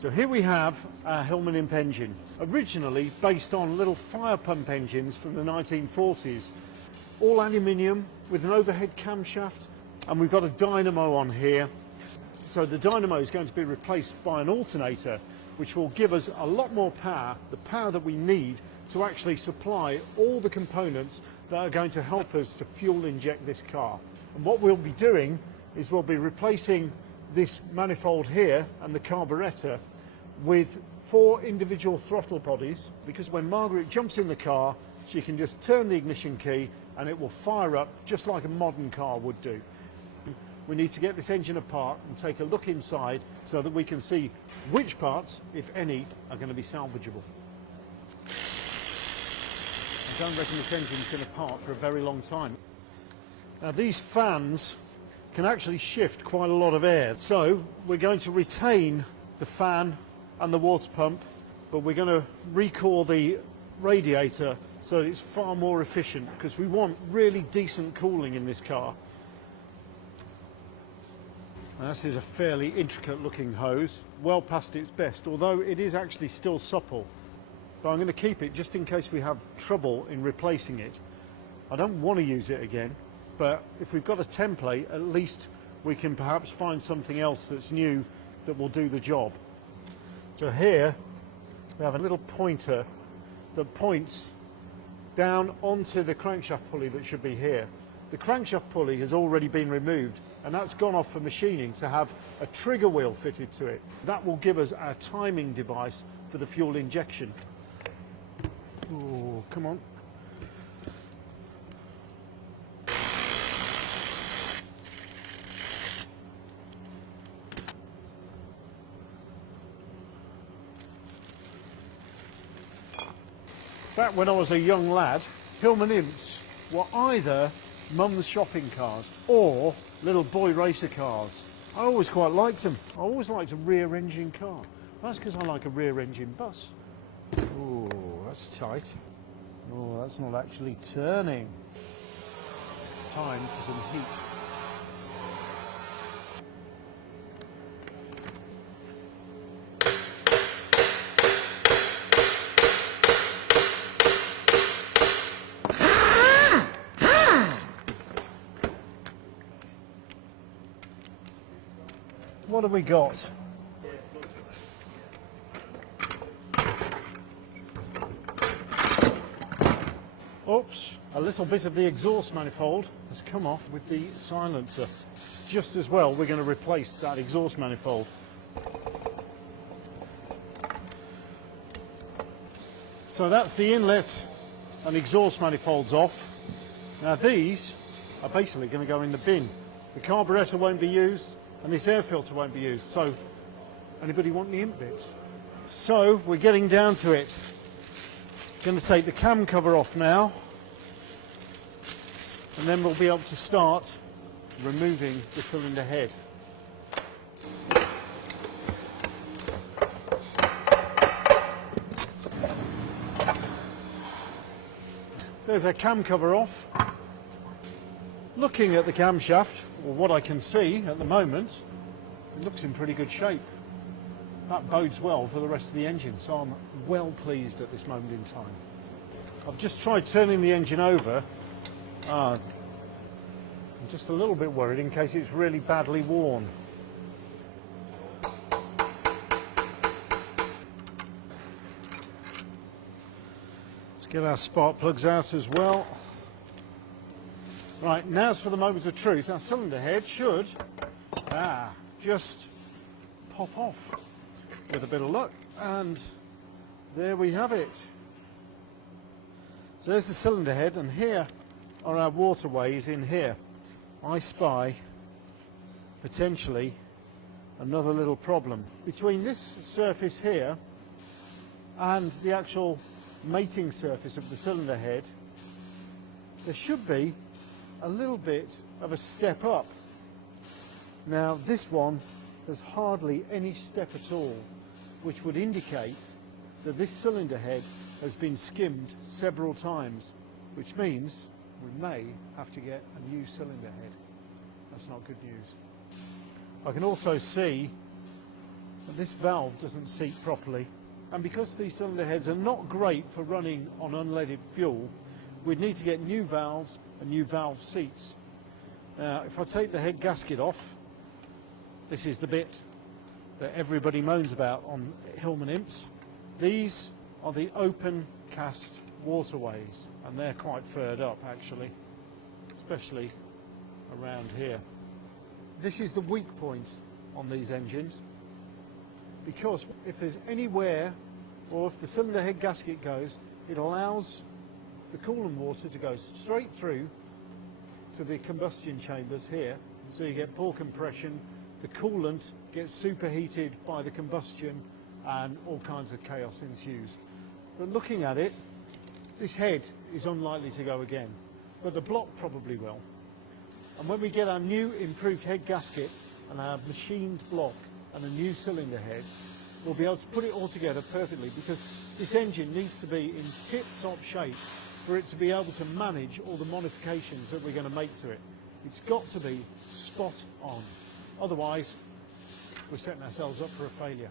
So here we have our Hillman imp engine, originally based on little fire pump engines from the 1940s, all aluminium with an overhead camshaft, and we've got a dynamo on here. So the dynamo is going to be replaced by an alternator, which will give us a lot more power, the power that we need to actually supply all the components that are going to help us to fuel inject this car. And what we'll be doing is we'll be replacing this manifold here and the carburettor with 4 individual throttle bodies, because when Margaret jumps in the car, she can just turn the ignition key and it will fire up just like a modern car would do. We need to get this engine apart and take a look inside so that we can see which parts, if any, are going to be salvageable. I don't reckon this engine's going to part for a very long time. Now these fans can actually shift quite a lot of air, so we're going to retain the fan and the water pump, but we're going to recore the radiator so it's far more efficient, because we want really decent cooling in this car. Now, this is a fairly intricate looking hose, well past its best, although it is actually still supple. But I'm going to keep it just in case we have trouble in replacing it. I don't want to use it again, but if we've got a template, at least we can perhaps find something else that's new that will do the job. So here we have a little pointer that points down onto the crankshaft pulley that should be here. The crankshaft pulley has already been removed, and that's gone off for machining to have a trigger wheel fitted to it. That will give us our timing device for the fuel injection. Oh, come on. Back when I was a young lad, Hillman imps were either mum's shopping cars or little boy racer cars. I always quite liked them. I always liked a rear engine car. That's because I like a rear engine bus. Oh, that's tight. Oh, that's not actually turning. Time for some heat. What have we got? Oops, a little bit of the exhaust manifold has come off with the silencer. Just as well, we're going to replace that exhaust manifold. So that's the inlet and exhaust manifolds off. Now these are basically going to go in the bin. The carburettor won't be used, and this air filter won't be used. So, anybody want the imp bits? So, we're getting down to it. Going to take the cam cover off now, and then we'll be able to start removing the cylinder head. There's our cam cover off. Looking at the camshaft, or what I can see at the moment, it looks in pretty good shape. That bodes well for the rest of the engine, so I'm well pleased at this moment in time. I've just tried turning the engine over. I'm just a little bit worried in case it's really badly worn. Let's get our spark plugs out as well. Right, now's for the moment of truth. Our cylinder head should just pop off with a bit of luck, and there we have it. So there's the cylinder head, and here are our waterways in here. I spy potentially another little problem. Between this surface here and the actual mating surface of the cylinder head, there should be a little bit of a step up. Now this one has hardly any step at all, which would indicate that this cylinder head has been skimmed several times, which means we may have to get a new cylinder head. That's not good news. I can also see and this valve doesn't seat properly. And because these cylinder heads are not great for running on unleaded fuel, we'd need to get new valves and new valve seats. Now, if I take the head gasket off, this is the bit that everybody moans about on Hillman imps. These are the open cast waterways, and they're quite furred up actually, especially around here. This is the weak point on these engines, because if there's any wear or if the cylinder head gasket goes, it allows the coolant water to go straight through to the combustion chambers here, so you get poor compression, the coolant gets superheated by the combustion, and all kinds of chaos ensues. But looking at it, this head is unlikely to go again, but the block probably will. And when we get our new improved head gasket and our machined block and a new cylinder head, we'll be able to put it all together perfectly, because this engine needs to be in tip-top shape for it to be able to manage all the modifications that we're going to make to it. It's got to be spot on. Otherwise, we're setting ourselves up for a failure.